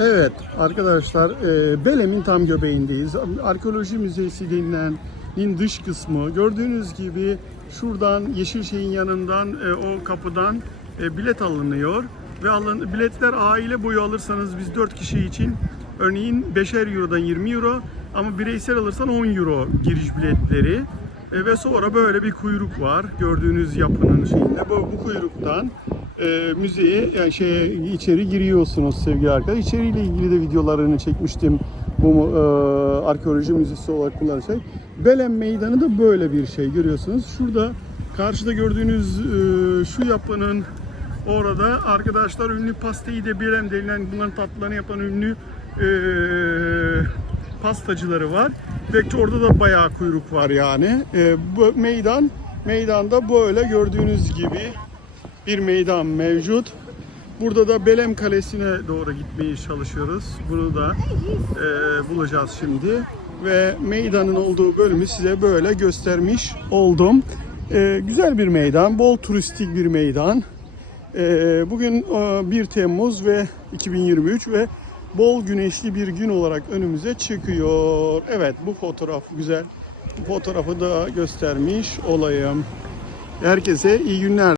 Evet arkadaşlar e, Belem'in tam göbeğindeyiz. Arkeoloji Müzesi denilenin dış kısmı. Gördüğünüz gibi şuradan Yeşilşehir'in yanından e, o kapıdan e, bilet alınıyor. Ve alın, biletler aile boyu alırsanız biz 4 kişi için örneğin 5'er Euro'dan 20 Euro ama bireysel alırsan 10 Euro giriş biletleri. E, ve sonra böyle bir kuyruk var gördüğünüz yapının şeyinde. Bu, bu kuyruktan e, müzeye yani şeye içeri giriyorsunuz sevgili arkadaşlar. İçeriyle ilgili de videolarını çekmiştim bu e, arkeoloji müzesi olarak kullanılan şey. Belem Meydanı da böyle bir şey görüyorsunuz. Şurada karşıda gördüğünüz e, şu yapının orada arkadaşlar ünlü pastayı de Belem denilen bunların tatlılarını yapan ünlü e, pastacıları var. Ve orada da bayağı kuyruk var yani. E, bu meydan meydanda böyle gördüğünüz gibi bir meydan mevcut. Burada da Belem Kalesi'ne doğru gitmeye çalışıyoruz. Bunu da e, bulacağız şimdi. Ve meydanın olduğu bölümü size böyle göstermiş oldum. E, güzel bir meydan, bol turistik bir meydan. E, bugün e, 1 Temmuz ve 2023 ve bol güneşli bir gün olarak önümüze çıkıyor. Evet bu fotoğraf güzel. Bu fotoğrafı da göstermiş olayım. Herkese iyi günler.